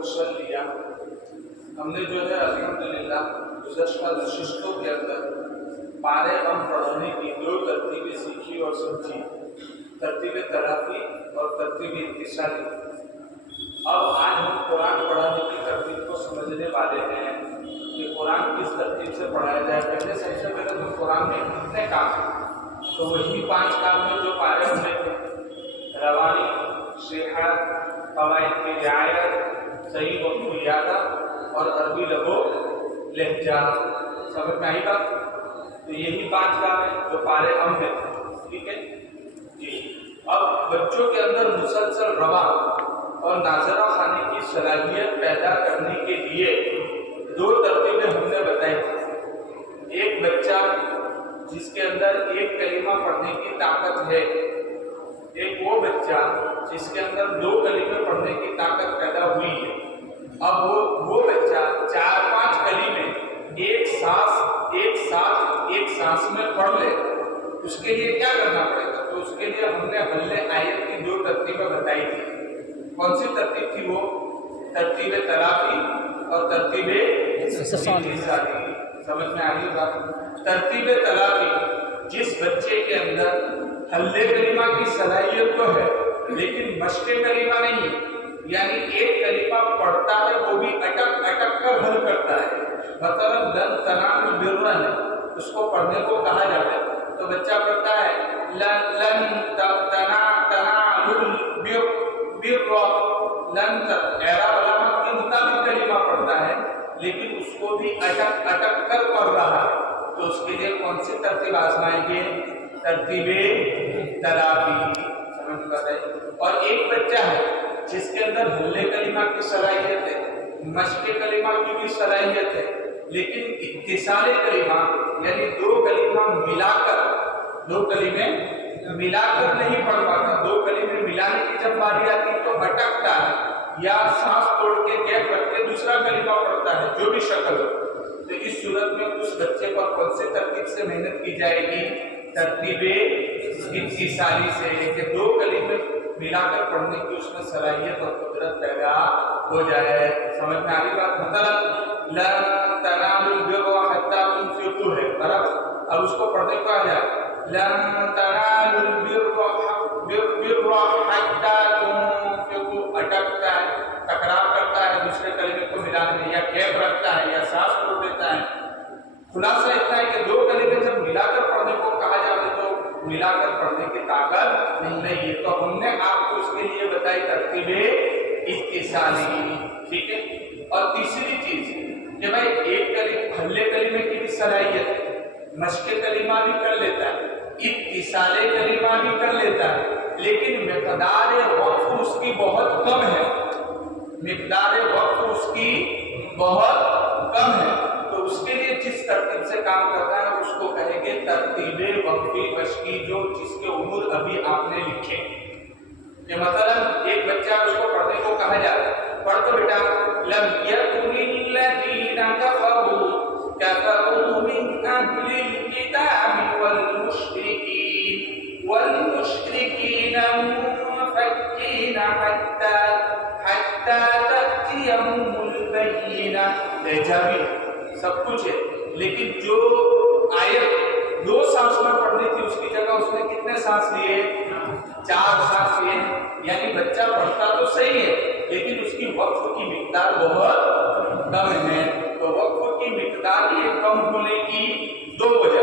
Position لیا. ہم نے جو ہے الحمدللہ گزشتہ نشستوں کے اندر پارے ہم پڑھانے کی 2 ترتیبیں سیکھی اور سمجھی، ترتیب تلافی اور ترتیب اتصالی. اب آج ہم قرآن پڑھانے کی ترتیب کو سمجھنے والے ہیں کہ قرآن کس ترتیب سے پڑھایا جائے. پہلے سب سے پہلے تو قرآن میں کتنے کام ہیں؟ تو وہی 5 کام ہیں جو پارے ہم نے تھے: روانی، صحت، قواعد کی رعایت، صحیح وقت و یادہ اور عربی لغو لہجہ. سمجھ میں آئی بات؟ تو یہی 5 کام ہیں جو پارے ہم میں تھے. ٹھیک ہے جی. اب بچوں کے اندر مسلسل رواں اور ناظرہ خانے کی صلاحیت پیدا کرنے کے لیے 2 ترتیبیں ہم نے بتائی تھی. ایک بچہ جس کے اندر ایک کلمہ پڑھنے کی طاقت ہے، ایک وہ بچہ جس کے اندر 2 کلمے پڑھنے کی طاقت پیدا ہوئی ہے. اب وہ بچہ 4-5 کلمے ایک سانس میں پڑھ لے. اس کے لیے کیا کرنا پڑے گا؟ تو اس کے لیے ہم نے حل آیت کی 2 ترتیبیں بتائی تھی. کون سی ترتیب تھی وہ؟ ترتیب تلافی اور ترتیب اتصالی. سمجھ میں آ رہی بات؟ ترتیب تلافی، جس بچے کے اندر حل کلمہ کی صلاحیت تو ہے لیکن مشق کلمہ نہیں ہے، یعنی ایک کلمہ پڑھتا ہے وہ بھی اٹک کر حل کرتا ہے. مثلا لن تنالوا البر ہے، اس کو پڑھنے کو کہا جاتا ہے تو بچہ پڑھتا ہے لن تنالوا البر، لن اعراب علامت کے مطابق کلمہ پڑھتا ہے لیکن اس کو بھی اٹک کر پڑھ رہا ہے. تو اس کے لیے کون سی ترتیب آزمائیں گے؟ ترتیب تلافی. سمجھ بتائیے. اور ایک بچہ ہے جس کے اندر حل کلمہ کی صلاحیت ہے، مشق کلمہ کی بھی صلاحیت ہے، لیکن اتصال کلمہ یعنی 2 کلمہ ملا کر 2 کلمے ملا کر نہیں پڑھ پاتا. 2 کلمے ملانے کی جب باری آتی تو بھٹکتا ہے یا سانس توڑ کے گیپ رکھ کے دوسرا کلمہ پڑھتا ہے، جو بھی شکل ہو. تو اس صورت میں اس بچے پر کون سے ترتیب سے محنت کی جائے گی؟ ترتیب اتصالی سے، کہ 2 کلمے ملا کر پڑھنے کی اس میں صلاحیت اور قدرت پیدا ہو جائے. سمجھ میں آ رہی بات؟ مثلا لن تنالوا البر حتى تنفقوا ہے، برابر. اب اس کو پڑھنے کو آ جائے لن تنالوا البر حتى تنفقوا، اٹکتا ہے، تکرار کرتا ہے دوسرے کلمے کو ملانے میں، یا گیپ رکھتا ہے یا سانس توڑ دیتا ہے. خلاصہ اتنا ہے کہ 2 کلمے جب ملا کر پڑھنے کو کہا جاتا ہے تو ملا کر پڑھنے کی طاقت نہیں ہے. تو ہم نے آپ کو اس کے لیے بتائی ترتیب اتصالی. ٹھیک ہے. اور تیسری چیز کہ بھائی ایک حل کلمے کی بھی صلاحیت ہے، مشق کلمہ بھی کر لیتا ہے، اتصال کلمہ بھی کر لیتا ہے، لیکن مقدار وقف اس کی بہت کم ہے. مقدار وقف اس کی بہت کم ہے. تو اس کے لیے جس ترتیب سے کام کرنا ہے اس کو کہیں گے ترتیب وقفی مشقی، جو جس کے امور ابھی آپ نے لکھے. کہ مثلا ایک بچہ اس کو پڑھنے کو کہا جاتا ہے، پڑھ تو بیٹا لم یکن الذین کفروا من اہل الکتاب والمشرکین منفکین حتی تأتیہم البینہ. جابر سب کچھ ہے لیکن جو آیت 2 سانس میں پڑھنی تھی اس کی جگہ اس نے کتنے سانس لیے؟ 4 سانس لیے. یعنی بچہ پڑھتا تو صحیح ہے لیکن اس کی وقف کی مقدار بہت کم ہے. تو وقف کی مقدار یہ کم ہونے کی 2 وجہ،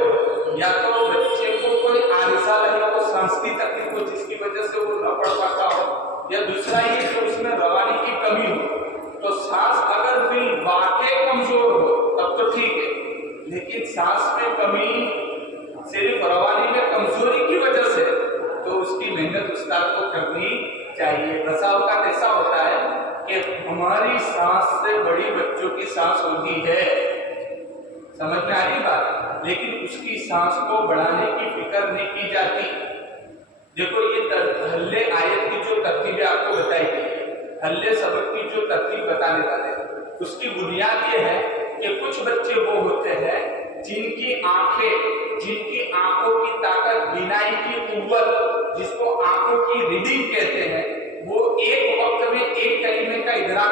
یا تو بچے کو کوئی عارضہ لگا ہو، سانس کی تکلیف ہو جس کی وجہ سے وہ نہ پڑھ پاتا ہو، یا دوسرا یہ کہ اس میں روانی کی کمی ہو. تو سانس اگر بالواقع کمزور ہو تب تو ٹھیک ہے، لیکن سانس میں کمی صرف روانی میں کمزوری کی وجہ سے تو اس کی محنت استاد کو کرنی چاہیے. بسا اوقات ایسا ہوتا ہے کہ ہماری سانس سے بڑی بچوں کی سانس ہوتی ہے. سمجھ میں آ رہی بات؟ لیکن اس کی سانس کو بڑھانے کی فکر نہیں کی جاتی. دیکھو یہ حل آیت کی جو ترتیبیں آپ کو بتائی گئی، حل سبق کی جو ترتیب بتانے والے ہیں، اس کی بنیاد یہ ہے کہ کچھ بچے وہ ہوتے ہیں جن کی آنکھوں کی طاقت، بینائی کی قوت، جس کو آنکھوں کی ریڈنگ کہتے ہیں، وہ ایک وقت میں ایک کلمے کا ادراک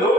2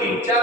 3-4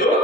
2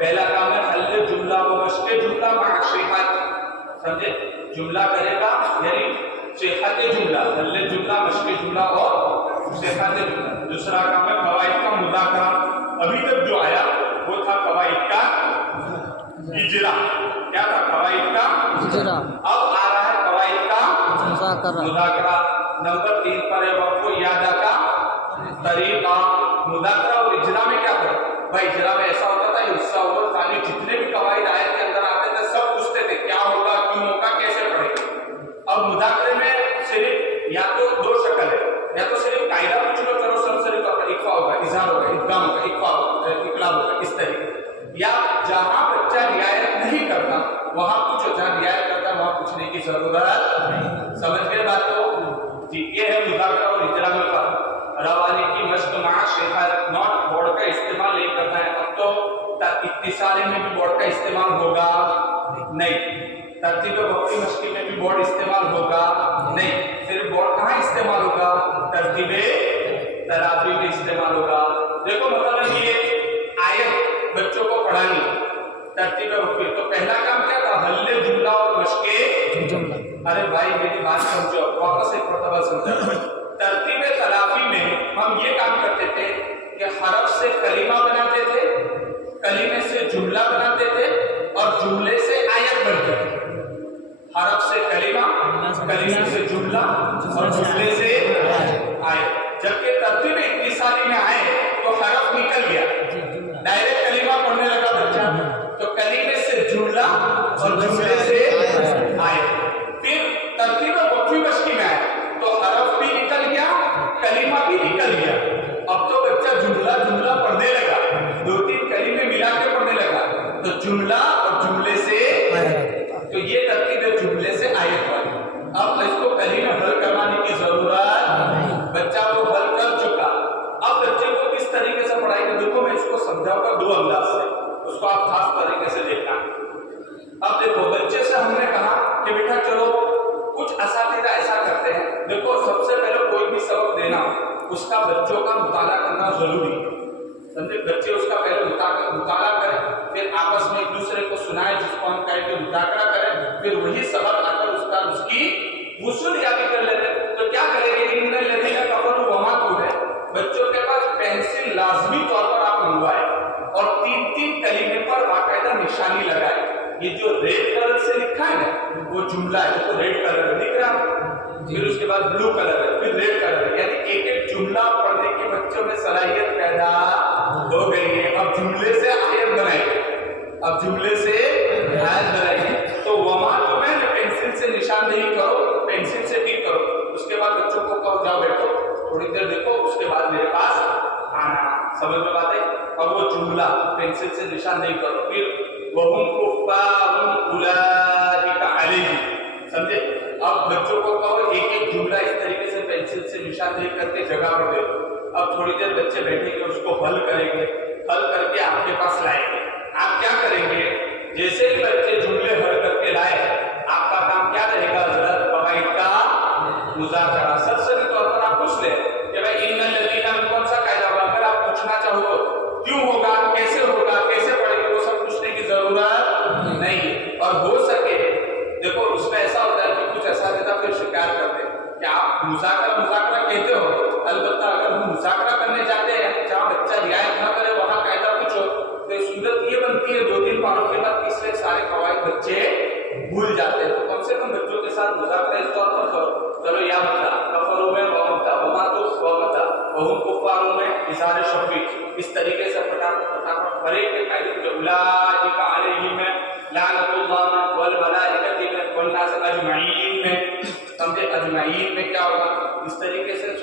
پہلا کام ہے حل جملہ و مشق جملہ مع صحت، سمجھے؟ جملہ کرے گا یعنی صحت جملہ، حل جملہ، مشق جملہ اور صحت جملہ۔ دوسرا کام ہے قواعد کا مذاکرہ، ابھی تک جو آیا وہ تھا قواعد کا اجرا، کیا تھا؟ قواعد کا اجرا۔ اب آ رہا ہے قواعد کا مذاکرہ۔ نمبر 3 پر ہے وقف و اعادہ کا طریقہ۔ مذاکرہ اور اجرا میں کیا فرق؟ بھائی اجرا میں ایسا ہوتا تھا حصہ اور ثانی جتنے بھی قواعد آیت کے اندر آتے تھے سب پوچھتے تھے کیا ہوگا، کیوں ہوگا، کیسے پڑھے گا۔ اب مذاکرے میں صرف یا تو دو شکل ہے، یا تو صرف قاعدہ پوچھ لو، چلو سب صرف اقفا ہوگا، اظہار ہوگا، ادغام ہوگا، اقفا ہوگا، اقلاب ہوگا، اس طریقے سے، یا جہاں بچہ رعایت نہیں کرتا وہاں پوچھو، جہاں رعایت کرتا وہاں پوچھنے کی ضرورت نہیں۔ سمجھ گئے بات کو؟ جی یہ ہے مذاکرہ اور اجرا میں فرق۔ روانی کی مشق مع صحت، نوٹ بورڈ کا استعمال نہیں کرنا ہے۔ اب تو اتصالی میں بھی بورڈ کا استعمال ہوگا نہیں، ترتیب وقفی مشقی میں بھی بورڈ استعمال ہوگا نہیں، صرف بورڈ کہاں استعمال ہوگا؟ ترتیب ترافی میں استعمال ہوگا۔ دیکھو مثلا یہ آیت بچوں کو پڑھانی ترتیب وقفی، تو پہلا کام کیا تھا؟ حل جملہ اور مشق جملہ۔ ارے بھائی میری بات سمجھو، واپس ایک مرتبہ سمجھو۔ ترتیب تلافی میں ہم یہ کام کرتے تھے کہ حرف سے کلمہ بناتے تھے، کلمے سے جملہ بناتے تھے اور جملے سے آیت بنتے تھے۔ حرف سے کلمہ، کلمے سے جملہ اور جملے سے آیت۔ جبکہ ترتیب اتصالی میں آئے تو حرف نکل گیا، ڈائریکٹ کلمہ پڑھنے لگا بچہ، تو کلمے سے جملہ اور جملے سے آیت۔ پھر ترتیب وقفی مشقی میں آئے تو حرف بھی نکل گیا، کلمہ بھی نکل گیا، اب تو بچہ جملہ جملہ پڑھنے لگا، دو تین کلمے ملا کے پڑھنے لگا، تو جملہ اور جملے سے تو یہ ترتیب ہے جملے سے آیت والی۔ اب اس کو کلمہ حل کروانے کی ضرورت، بچہ کو حل کر چکا۔ اب بچے کو کس طریقے سے پڑھائی کر، دیکھو میں اس کو سمجھاؤں گا دو انداز سے، اس کو آپ خاص طریقے سے دیکھنا۔ اب دیکھو بچے سے ہم نے کہا کہ بیٹا چلو، کچھ اساتذہ ایسا کرتے ہیں، دیکھو سب سے پہلے کوئی بھی سبق دینا اس کا بچوں کا مطالعہ کرنا ضروری ہے، سمجھے؟ بچے اس کا پہلے مطالعہ کریں، پھر آپس میں ایک دوسرے کو سنائیں، جس کو ہم کہیں کہ مذاکرہ کریں، پھر وہی سبق آ کر استاد اس کی وصول یابی کر لیتے۔ تو کیا کریں گے؟ ان الذین کفروا وما ہے، بچوں کے پاس پینسل لازمی طور پر آپ منگوائیں اور 3 کلمے پر باقاعدہ نشانی لگائیں۔ یہ جو ریڈ کلر سے لکھا ہے نا وہ جملہ ہے، جو ریڈ کلر دکھ رہا، پھر اس کے بعد بلو کلر ہے، پھر ریڈ کلر ہے، یعنی ایک ایک جملہ پڑھنے کی بچوں میں صلاحیت پیدا ہو گئی ہے۔ اب جملے سے آیت بنائیں گے، اب جملے سے آیت بنائیں گے، تو وما جو ہے پینسل سے نشان نہیں کرو، پینسل سے ٹک کرو، اس کے بعد بچوں کو کہو جاؤ بیٹھو تھوڑی دیر دیکھو، اس کے بعد میرے پاس آنا۔ سمجھ میں بات ہے؟ اب وہ جملہ پینسل سے نشان نہیں کرو، پھر وَهُمْ كُفَّارٌ أُولَٰئِكَ عَلَيْهِمْ، سمجھے؟ اب بچوں کو کہو ایک ایک جملہ اس طریقے سے پینسل سے نشان دے کر کے جگہ پر دے دو۔ اب تھوڑی دیر بچے بیٹھیں گے، اس کو حل کریں گے، حل کر کے آپ کے پاس لائیں گے۔ آپ کیا کریں گے؟ جیسے ہی بچے جملے حل کر کے لائے، آپ کا کام کیا رہے گا؟ حضرت قواعد کا مذاکرہ۔ سرسری طور پر آپ پوچھ لیں کہ بھائی ان الذین میں کون سا قاعدہ ہوگا، اگر آپ پوچھنا چاہو تو کیوں ہوگا، کیسے ہوگا، کیسے پڑھیں گے، وہ سب پوچھنے کی ضرورت نہیں ہے۔ اور ہو سکے دیکھو اس میں ایسا ہوتا ہے کہ کچھ اساتذہ پھر شکایت کرتے ہیں کہ آپ مذاکرہ کہتے ہو، البتہ اگر ہم مذاکرہ کرنے جاتے ہیں جہاں بچہ رعایت نہ کرے وہاں قاعدہ پوچھو، تو صورت یہ بنتی ہے 2-3 باروں کے بعد تیسرے سارے قواعد بچے بھول جاتے ہیں۔ تو کم سے کم بچوں کے ساتھ مذاکرہ اس طور پر کرو، چلو یا مطلب کفروا میں ومتا وما تو ومتا وہم کفاروں میں اظہار شفیع، اس طریقے سے فٹافٹ ہر ایک کے قاعدے جو اولئک علیہم میں لعنت اللہ والملائکۃ میں والناس اجمعین میں، سمجھے؟ اجمعین میں کیا ہوگا؟ اس طریقے سے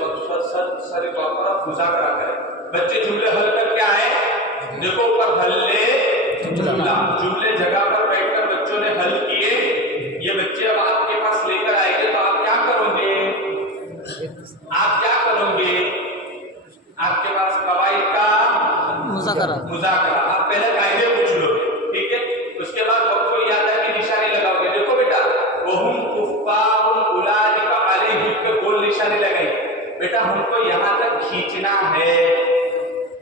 ساری طور پر آپ مذاکرہ کریں۔ بچے جملے حل کر کے آئے، دیکھو اوپر حلے جملہ، جملے جگہ پر بیٹھ کر بچوں نے حل کیے، یہ بچے اب آپ کے پاس لے کر آئے گے تو آپ کیا کرو گے؟ آپ کیا کرو گے؟ آپ کے پاس قواعد کا مذاکرہ، آپ پہلے قاعدے پوچھ لو گے، ٹھیک ہے؟ اس کے بعد وقف و اعادہ کی نشانی لگاؤ گے۔ دیکھو بیٹا وَهُمْ كُفَّارٌ أُولَٰئِكَ عَلَيْهِمْ پہ گول نشانی لگائی، بیٹا ہم کو یہاں تک کھینچنا ہے۔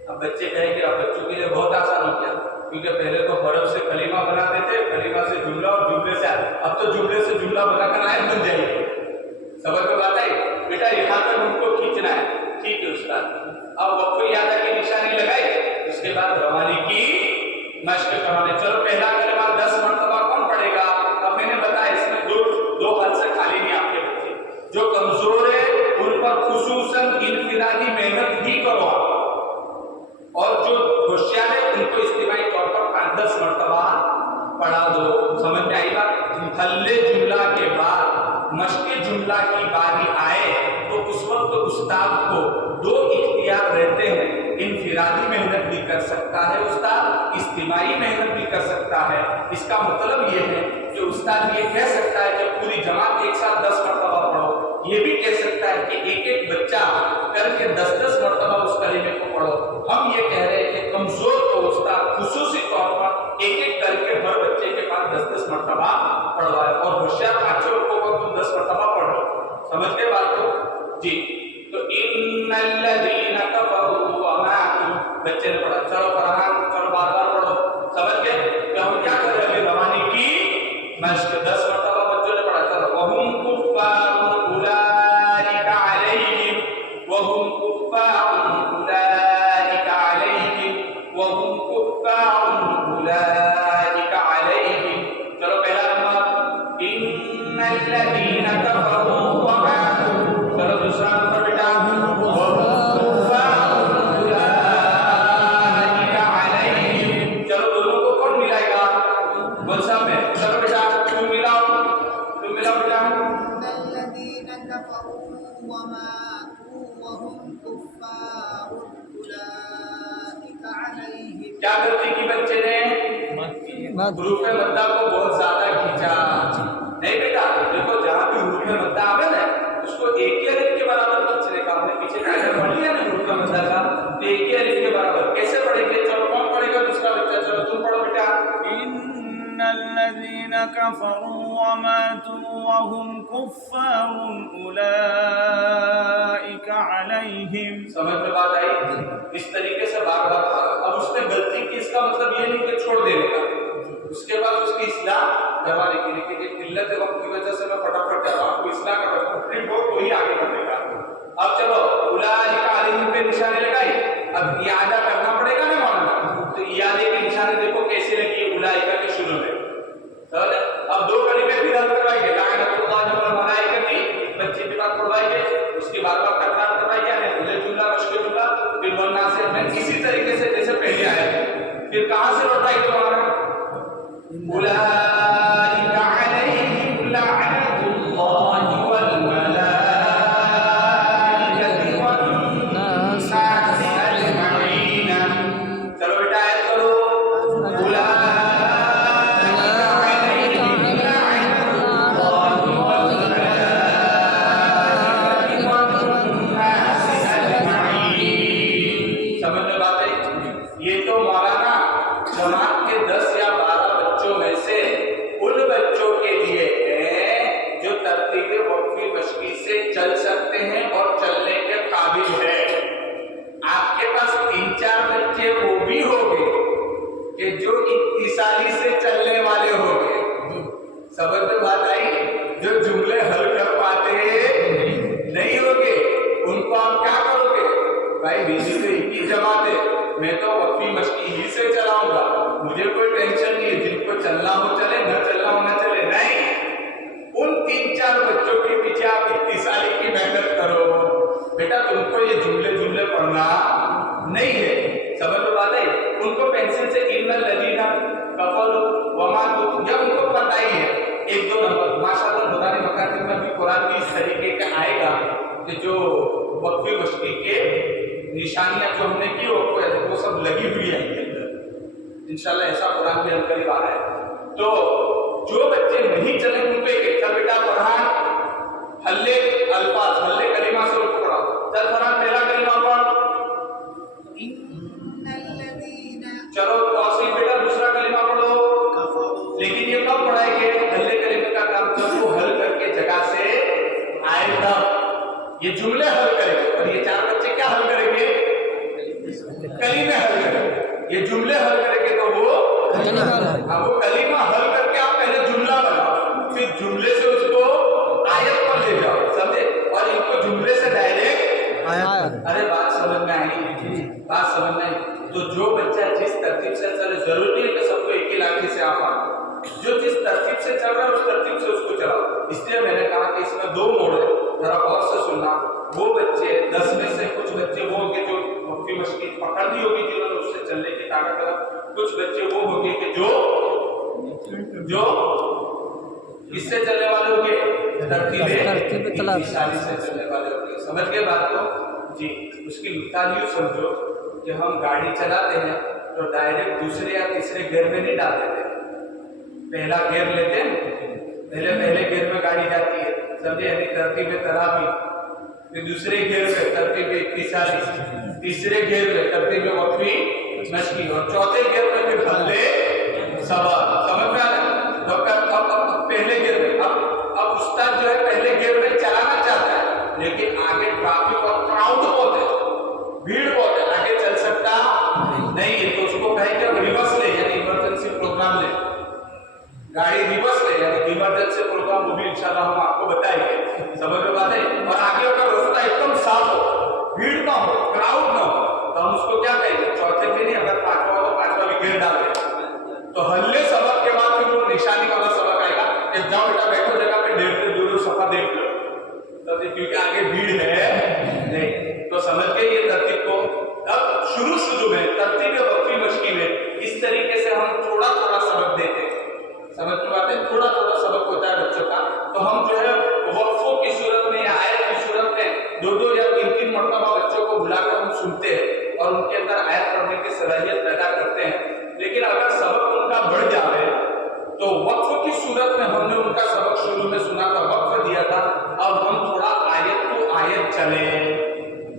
اب بچے کہیں گے اب بچوں کے لیے بہت آسان ہو گیا، کیونکہ پہلے تو حرف سے کلمہ بناتے تھے، کلمہ سے جملہ اور جملے سے اب تو جملے سے جملہ بنا کر آیت بن جائے گی. سمجھ میں بات آئی؟ بیٹا یہاں تک ان کو کھینچنا ہے. ٹھیک ہے استاد. اب وقف الادا کی نشانی لگائی، اس کے بعد روانی کی مشق کروانے. چلو پہلا کلمہ 10 مرتبہ کون پڑھے گا؟ اب میں نے بتایا اس میں دو حل سے خالی نہیں آپ کے بچے. جو کمزور ہے ان پر خصوصاً انفرادی محنت ہی کرو آپ، اور جو ہوشیار ہے ان کو اجتماعی طور پر 5-10 مرتبہ پڑھا دو. سمجھ میں آئی بات؟ حل جملہ کے بعد مشق جملہ کی باری آئے تو اس وقت استاد کو 2 اختیار رہتے ہیں. انفرادی محنت بھی کر سکتا ہے استاد، اجتماعی محنت بھی کر سکتا ہے. اس کا مطلب یہ ہے کہ استاد یہ کہہ سکتا ہے کہ پوری جماعت ایک ساتھ 10 مرتبہ پڑھو، یہ بھی کہہ سکتا ہے کہ ایک ایک بچہ کر کے 10-10 مرتبہ اس کلمے کو پڑھو. ہم یہ کہہ رہے ہیں کہ کمزور کو استاد خصوصی طور پر ایک ایک کر کے ہر بچے کے پاس 10-10 مرتبہ پڑھوائے، اور ہوشیار 5 لوگوں کو تم 10 مرتبہ پڑھو. سمجھ گئے بات کو؟ جی. تو ان الذین کفروا وماتوا، بچے نے پڑھا. چلو فرحان، چلو بار بار پڑھو. سمجھ گئے کہ ہم کیا کر رہے ہیں؟ روانی کی مشق. 10 مرتبہ بچوں نے پڑھا. چلو وهم کفار اولئک علیہم، وهم کفار اولئک علیہم، وهم کفار اولئک علیہم. چلو پہلا نمبر ان الذین کفروا وماتوا. چلو دوسرا نمبر بیٹا کیا غلطی کی بچے نے؟ حروف مدہ کو بہت زیادہ کھینچا. نہیں بیٹا دیکھو جہاں بھی حروف مدہ آئے نا اس کو ایک ہی الف کے برابر کھینچنے کا. ہم نے پیچھے قاعدہ پڑھ لیا نا حروف مدہ کا، تو ایک ہی الف کے برابر کیسے پڑھیں گے؟ چلو کون پڑھے گا؟ دوسرا بچہ. چلو تم پڑھو بیٹا. ان الذين كفروا وماتوا وهم كفار اولئك عليهم. سمجھ میں بات آئی؟ اس طریقے سے بار بار. اب اس نے غلطی کی، اس کا مطلب یہ نہیں کہ چھوڑ دینے کا، اس کے بعد اس کی اصلاح کروانے کی. لیکن قلت وقت کی وجہ سے میں فٹافٹ جا رہا ہوں، آپ کو اصلاح کر رہا ہوں، پھر وہ وہی آگے بڑھے گا. اب چلو اولئک علیہم پہ نشانی لگائی. اب اعادہ کرنا پڑے گا نا مولانا، تو اعادے کی نشانی دیکھو کیسے لگی ہے اولئک کے شروع میں. اب 2 کلمے پھر حل کروائیں گے. لعنت اللہ والملائکۃ، بچے کی بات پڑھوائیں گے، اس کی بار بار تکرار کروائیں گے. حل جملہ مشق جملہ پھر ورنہ سے میں اسی طریقے سے جیسے پہلے آیا تھا. پھر کہاں سے لوٹائیں گے ہمارا؟ اولئک علیہم لعنت اللہ والملائکۃ والناس اجمعین. چلو بیٹا ایت کرو. یہ تو مولانا جماعت کے 10 یا 12 بچوں میں سے ان بچوں کے لیے ہے جو ترتیب وقفی مشقی سے چل سکتے ہیں اور چلنے کے قابل ہے. آپ کے پاس 3-4 بچے وہ بھی ہوگے کہ جو اتصالی سے چلنے والے ہوگے. سمجھ میں بات آئی؟ جو جملے حل کر پاتے نہیں ہوگے ان کو آپ کیا کرو گے؟ بھائی میری تو ایک ہی جماعت ہے، میں تو وقفی مشقی ہی سے چلاؤں گا، مجھے کوئی ٹینشن نہیں ہے، جن کو چلنا ہو چلے، نہ چلنا ہو نہ چلے. نہیں، ان 3-4 بچوں کے پیچھے آپ اتصالی کی محنت کرو. بیٹا تم کو یہ جملے پڑھنا نہیں ہے. سمجھ میں بات ہے؟ ان کو پینسل سے ان الذین کفروا وماتوا جب ان کو پتہ ہی ہے 1-2 نمبر. ماشاءاللہ خدا نے مکاتب میں بھی قرآن بھی اس طریقے کا آئے گا کہ جو وقفی مشقی کے نشانیاں جو ہم نے کی وہ سب لگی ہوئی ہے انشاءاللہ. ایسا قرآن بھی ہم قریب آ رہا ہے. تو جو بچے نہیں چلیں ان کو ایک چل بیٹا فرحان حلے الفاظ حلے کلمہ سے ان کو پڑھا. چل فرحان پہلا کلمہ پڑھ. چلو توصیل بیٹا دوسرا کلمہ پڑھو. لیکن یہ کب پڑھائیں گے؟ حلے کلمے کا کام جب وہ حل کر کے جگہ سے آئے تب یہ جملے حل کریں گے. اور یہ 4 بچے کیا حل کریں گے؟ کلمے حل کریں گے. یہ جملے حل کریں گے تو وہ اب وہ کلمہ حل کر کے آپ پہلے جملہ بناؤ، پھر جملے سے اس کو آیت پر لے جاؤ، سمجھے؟ اور ان کو جملے سے ڈائریکٹ ارے بات سمجھ میں آئی؟ بات سمجھ میں آئی؟ تو جو بچہ جس ترتیب سے چلے، ضروری نہیں ہے کہ سب کو ایک ہی لاٹھی سے آپ آئے، جو جس ترتیب سے چل رہا ہے اس ترتیب سے اس کو چلاؤ۔ اس لیے میں نے کہا کہ اس میں دو موڑ ہے، ذرا غور سے سننا۔ وہ بچے 10 میں سے کچھ بچے وہ ہوں گے جو وقفی مشقی پکڑ دی ہوگی جنہوں نے اس سے چلنے کی طاقت ہے، کچھ بچے وہ ہوں گے کہ جو کس سے چلنے والے ہوں گے؟ ترتیب اشاری سے چلنے والے ہوں گے۔ سمجھ گئے بات کو؟ جی، اس کی مثال یوں سمجھو کہ ہم گاڑی چلاتے ہیں تو ڈائریکٹ دوسرے یا تیسرے گیئر میں نہیں ڈال دیتے، پہلا گیئر لیتے ہیں، پہلے گیئر میں گاڑی جاتی ہے، سمجھے؟ یعنی ترتیب ترابی، پھر دوسرے گیئر میں ترتیب اتصالی، تیسرے گیئر میں ترتیب وقفی مشقی، اور چوتھے گیئر میں پھر حل سوال۔ سمجھ میں آ رہا ہے؟ اب پہلے گیئر میں اب استاد جو ہے پہلے گیئر میں چلانا چاہتا ہے، لیکن آگے ٹریفک اور کراؤڈ بہت ہے، بھیڑ بہت ہے، آگے چل سکتا نہیں ہے، تو اس کو کہیں کہ ریورس لے، یعنی ایمرجنسی پروگرام لے، گاڑی ریورس لے، یعنی ایمرجنسی پروگرام، وہ بھی انشاءاللہ ہم آپ کو بتائیں گے۔ سمجھ میں بات ہے؟ اور آگے کا راستہ ایک دم صاف ہو، بھیڑ نہ ہو، کراؤڈ نہ ہو، تو ہم اس کو کیا کہیں گے؟ چوتھے بھی نہیں، اگر پانچواں ہو تو پانچواں بھی گیئر ڈال دیں۔ تو حل سبق کے بعد پھر وہ نشانی والا سبق آئے گا کہ جاؤ بیٹا بیٹھو جگہ پہ، دیکھتے دور صفحہ دیکھ لو، کیونکہ آگے بھیڑ ہے نہیں۔ تو سمجھ گئے یہ ترتیب کو؟ اب شروع میں ترتیب وقفی مشقی میں اس طریقے سے ہم تھوڑا تھوڑا سبق دیتے ہیں، سمجھ میں بات ہے؟ تھوڑا تھوڑا سبق ہوتا ہے بچوں کا، تو ہم جو ہے وقفوں کی صورت میں یا آیت کی صورت میں 2 یا 3 مرتبہ بچوں کو بلا کر ہم سنتے ہیں اور ان کے اندر آیت پڑھنے کی صلاحیت پیدا کرتے ہیں۔ لیکن اگر سبق ان کا بڑھ جائے تو وقف کی صورت میں ہم نے ان کا سبق شروع میں سنا تھا، وقف دیا تھا، اب ہم تھوڑا آیت تو آیت چلے،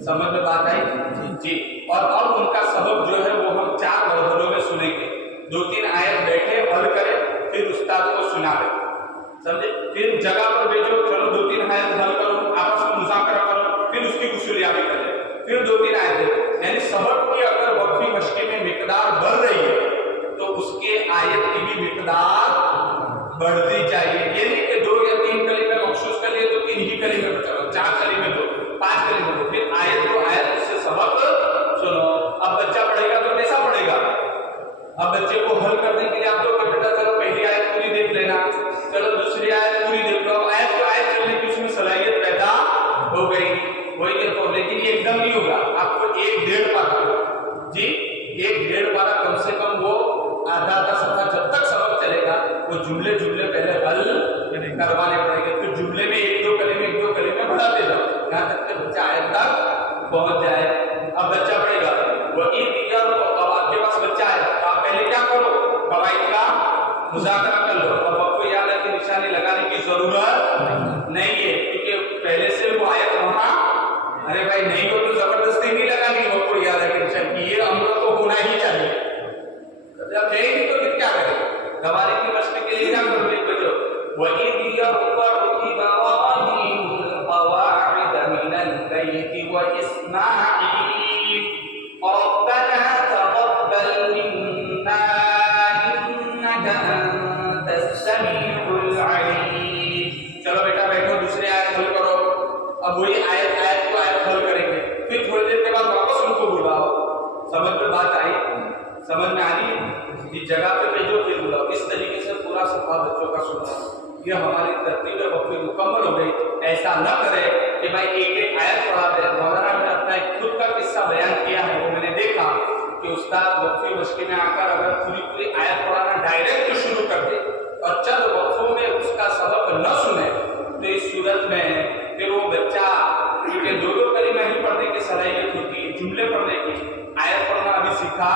سمجھ میں بات آئی؟ جی، اور اب ان کا سبق جو ہے وہ ہم 4 مرحلوں میں سنیں گے، 2-3 آیت بیٹھے حل کریں، پھر استاد کو سنا دیں، سمجھے؟ پھر جگہ پر بیٹھو، چلو 2-3 آیت حل کرو، آپس میں مذاکرہ کرو، پھر اس کی غسلیابی کریں، پھر 2-3 آیت، یعنی سبق کی اگر وقفی مشقی میں مقدار بڑھ رہی ہے تو اس کے آیت کی بھی مقدار بڑھتی چاہیے، یہ نہیں کہ 2 یا 3 کلمے مخصوص کر لیے تو 3 ہی کلمے پر چلو، 4 کلمے دو، 5 کلمے دو، پھر آیت کو آیت اس سے سبق سنو۔ اب بچہ پڑھے گا تو کیسا پڑھے گا؟ اب بچے کو حل کرنے کے لیے آپ تو بیٹا چلو پہلی آیت پوری دیکھ لینا، چلو دوسری آیت پوری دیکھ لو، اب آیت کو آیت چلنے کی اس میں صلاحیت پیدا ہو گئی، وہی دیکھو، لیکن یہ ایک دم نہیں ہوگا، آپ کو 1-1.5 پارہ، جی 1-1.5 پارہ کم سے کم، وہ آدھا صفحہ جب تک سبق چلے گا وہ جملے پہلے حل کروانے پڑیں گے، پھر جملے میں 1-2 کلمے بڑھاتے جاؤ، یہاں تک کہ بچہ آیت تک پہنچ جائے۔ اب بچہ پڑھے گا اب آپ کے پاس بچہ ہے، آپ پہلے کیا کرو؟ قواعد کا مذاکرہ کر لو، اور وقف یاد کی نشانی لگانے کی ضرورت نہیں ہے، کیونکہ پہلے سے وہ آیت وہاں، ارے بھائی نہیں ہو تو زبردستی نہیں لگانی وقف یاد کی نشانی، یہ امر تو ہونا ہی چاہیے، جب ہے نہیں تو پھر کیا کریں؟ گوارے کی مشق کے لیے کیا کرو؟ ایک بجو وَإِذْ يَرْفَعُ إِبْرَاهِيمُ الْقَوَاعِدَ مِنَ الْبَيْتِ وَإِسْمَاعِيلُ رَبَّنَا تَقَبَّلْ مِنَّا إِنَّكَ أَنْتَ السَّمِيعُ الْعَلِيمُ۔ چلو بیٹا بیٹھو، دوسری آیت حل کرو، اب وہی آیت کو آیت حل کریں گے، پھر تھوڑی دیر کے بعد واپس ان کو بلاؤ، سمجھ میں بات آئی؟ سمجھ میں آ رہی ہے؟ اس جگہ پہ بھیجو پھر بلاؤ، اس طریقے سے پورا صفحہ بچوں کا سننا، یہ ہماری ترتیب وقفی مکمل ہو گئی۔ ایسا نہ کرے کہ بھائی ایک آیت پڑھا دے۔ مولانا نے اپنا ایک خود کا قصہ بیان کیا ہے، وہ میں نے دیکھا کہ استاد وقفی مشقی میں آ کر اگر پوری آیت پڑھانا ڈائریکٹ شروع کر دے اور چند وقفوں میں اس کا سبق نہ سنے تو اس صورت میں پھر وہ بچہ، کیونکہ 2 کلمہ ہی پڑھنے کی صلاحیت ہوتی ہے، جملے پڑھنے کی، آیت پڑھنا ابھی سیکھا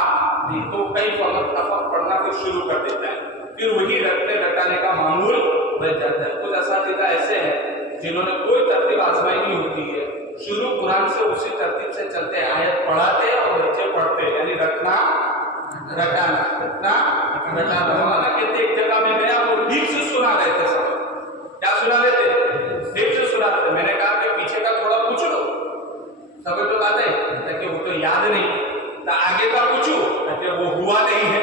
نہیں تو کئی فقط پڑھنا پھر شروع کر دیتا ہے، پھر وہی رٹنے رٹانے کا معمول بچ جاتا ہے۔ کچھ اساتذہ ایسے ہیں جنہوں نے کوئی ترتیب آزمائی نہیں ہوتی ہے، شروع قرآن سے اسی ترتیب سے چلتے ہیں، آیت پڑھاتے اور بچے پڑھتے، یعنی رٹنا رٹانا، رٹنا رٹانا۔ مولانا کہتے ایک جگہ میں گیا، وہ ٹھیک سے سنا رہے تھے، سب کیا سنا رہے تھے؟ ٹھیک سے سنا رہے تھے۔ میں نے کہا کہ پیچھے کا تھوڑا پوچھ لو، سب تو بات ہے کہ وہ تو یاد نہیں، تو آگے کا پوچھو کہ وہ ہوا نہیں ہے،